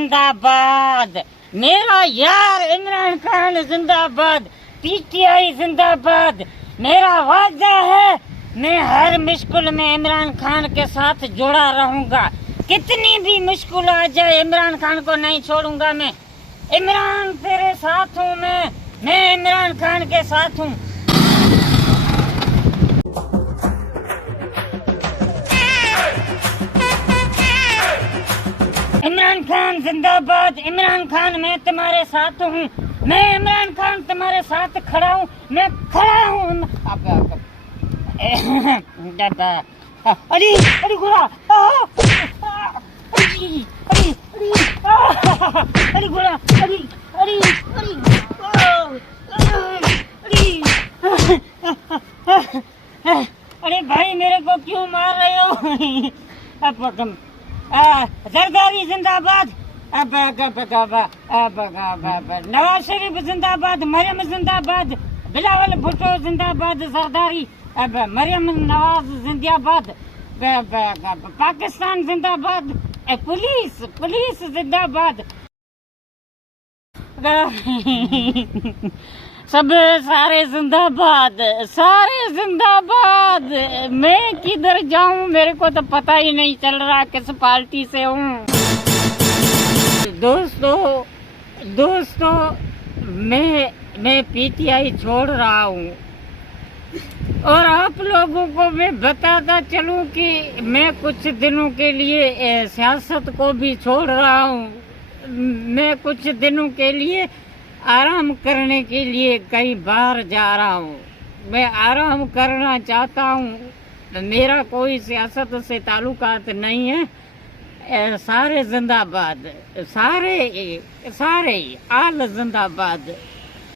जिंदाबाद, मेरा यार इमरान खान जिंदाबाद, पीटीआई जिंदाबाद। मेरा वादा है मैं हर मुश्किल में इमरान खान के साथ जुड़ा रहूंगा। कितनी भी मुश्किल आ जाए इमरान खान को नहीं छोड़ूंगा मैं। इमरान तेरे साथ हूँ मैं इमरान खान के साथ हूँ। इमरान खान जिंदाबाद, इमरान खान मैं तुम्हारे साथ हूँ, मैं इमरान खान तुम्हारे साथ खड़ा हूँ, मैं खड़ा हूँ। अरे अरे घोड़ा, अरे घोड़ा, अरे अरे अरे भाई मेरे को क्यों मार रहे हो? जरदारी जिंदाबाद, नवाज शरीफ जिंदाबाद, मरियम जिंदाबाद, बिलावल भुट्टो जिंदाबाद, जरदारी मरियम नवाज जिंदाबाद, पाकिस्तान जिंदाबाद, पुलिस पुलिस जिंदाबाद। सब सारे जिंदाबाद, सारे जिंदाबाद। मैं किधर जाऊं मेरे को तो पता ही नहीं चल रहा किस पार्टी से हूँ। दोस्तों मैं पीटीआई छोड़ रहा हूँ और आप लोगों को मैं बताता चलूं कि मैं कुछ दिनों के लिए सियासत को भी छोड़ रहा हूँ। मैं कुछ दिनों के लिए आराम करने के लिए कई बार जा रहा हूँ। मैं आराम करना चाहता हूँ। मेरा कोई सियासत से ताल्लुकात नहीं है। सारे जिंदाबाद, सारे आल जिंदाबाद।